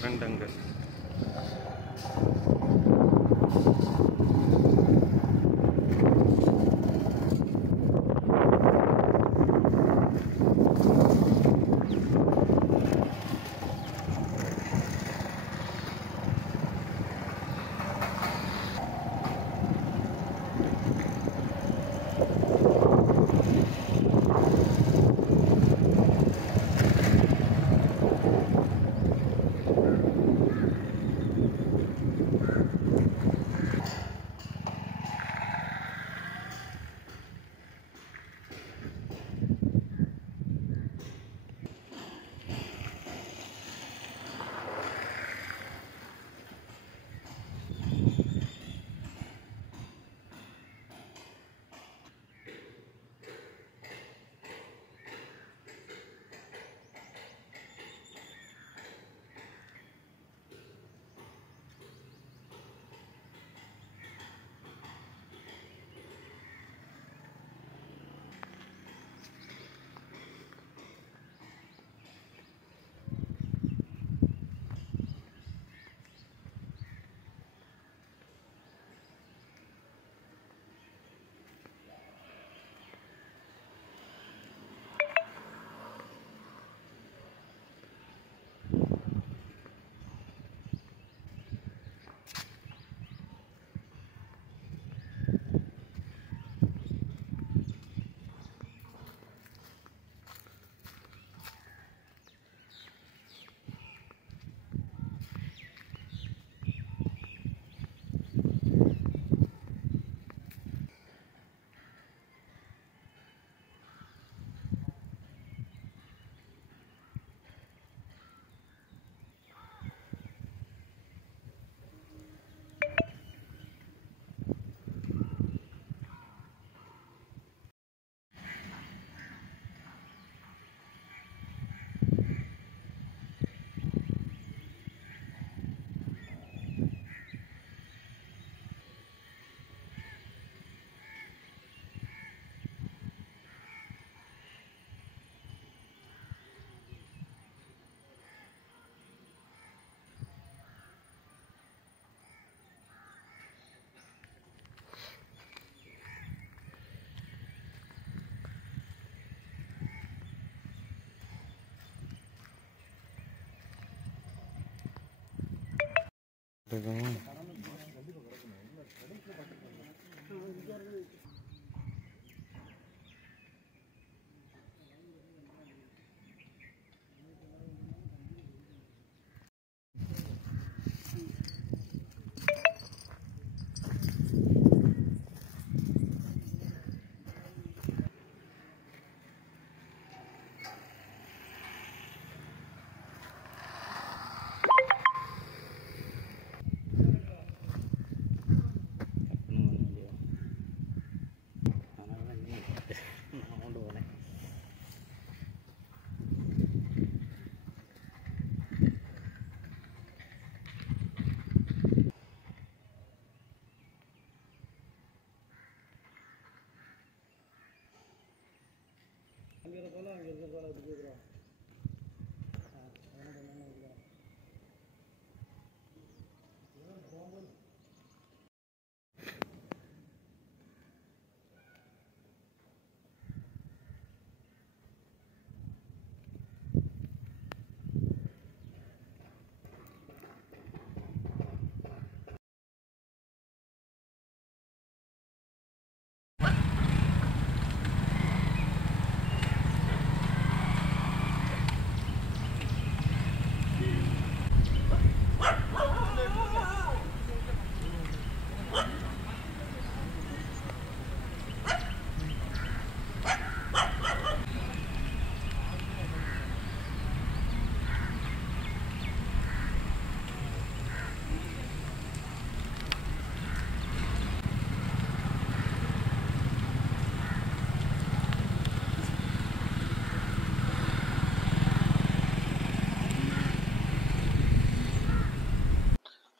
Friend அங்கே.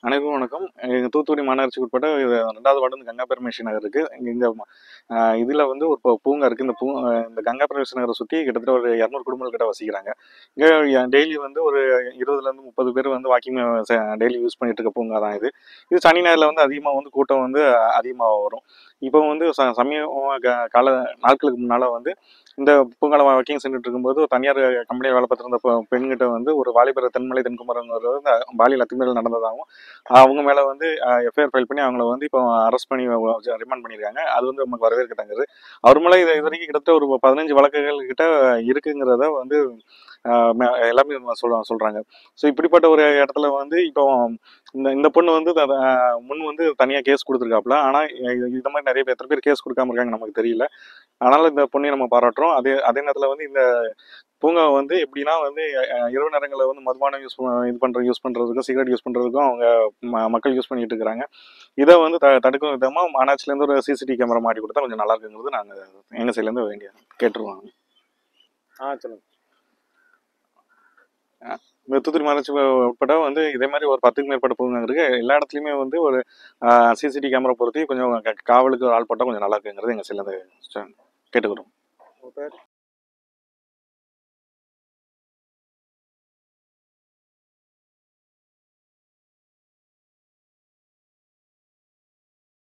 அனைவருக்கும் வணக்கம். எங்கள் தூத்துக்குடி மாநகராட்சிக்கு உட்பட்ட 2வது வார்டு வந்து கங்கா பெர்மிஷன் நகர் இருக்குது. இந்த இதில் வந்து ஒரு பூங்கா இருக்குது. இந்த கங்கா பெர்மிஷன் நகரை சுற்றி கிட்டத்தட்ட ஒரு 200 குடும்பங்கள் கிட்ட வசிக்கிறாங்க. இங்கே டெய்லி வந்து ஒரு 20லேருந்து 30 பேர் வந்து வாக்கிங் டெய்லி யூஸ் பண்ணிட்டு இருக்க பூங்கா தான் இது. இது சனி ஞாயிறில் வந்து அதிகமாக வந்து கூட்டம் வந்து அதிகமாக வரும். இப்போ வந்து கால நாட்களுக்கு முன்னால் வந்து இந்த பூங்கால வாக்கிங் சென்றுட்டு இருக்கும்போது ஒரு தனியார் கம்பெனியில் வேலை பார்த்துருந்த பெண்கிட்ட வந்து ஒரு வாலிபர் தென்மலை தென்குமரங்கிறது வந்து பாலியல் அத்துமீறல் நடந்ததாகவும் அவங்க மேலே வந்து எஃப்ஐஆர் ஃபைல் பண்ணி அவங்கள வந்து இப்போ அரெஸ்ட் பண்ணி ரிமாண்ட் பண்ணியிருக்காங்க. அது வந்து நமக்கு வரவேற்கத்தக்கது. அவர் மேலே இது வரைக்கும் கிட்டத்தட்ட ஒரு 15 வழக்குகள் கிட்ட இருக்குங்கிறத வந்து எல்லாமே சொல்கிறாங்க. ஸோ இப்படிப்பட்ட ஒரு இடத்துல வந்து இப்போ இந்த பொண்ணு வந்து முன் வந்து தனியாக கேஸ் கொடுத்துருக்காப்புல. ஆனால் இந்த மாதிரி நிறைய பேர் எத்தனை பேர் கேஸ் கொடுக்காம இருக்காங்க நமக்கு தெரியல. ஆனாலும் இந்த பொண்ணையை நம்ம பாராட்டுறோம். அதே நேரத்தில் வந்து இந்த பூங்கா வந்து எப்படின்னா வந்து இரவு நேரங்களில் வந்து மதுபானம் யூஸ் பண்ணுறதுக்கும் சிகரெட் யூஸ் பண்ணுறதுக்கும் அவங்க மக்கள் யூஸ் பண்ணிட்டு இருக்கிறாங்க. இதை வந்து தடுக்கும் விதமாக மாநகராட்சியிலேருந்து ஒரு சிசிடிவி கேமரா மாட்டி கொடுத்தா கொஞ்சம் நல்லா இருக்குங்கிறது நாங்கள் எங்கள் சைட்லேருந்து வேண்டிய கேட்டுருவாங்க. சொல்லுங்கள். இந்த தூத்துக்குடி மாநகராட்சி உட்பட வந்து இதே மாதிரி ஒரு 10க்கும் மேற்பட்ட பூங்கா இருக்கு. எல்லா இடத்துலையுமே வந்து ஒரு சிசிடிவி கேமரா பொருத்தி கொஞ்சம் காவலுக்கு ஆள் போட்டால் கொஞ்சம் நல்லா இருக்குங்கிறது எங்கள் சைட்லேருந்து கேட்டுக்கிறோம்.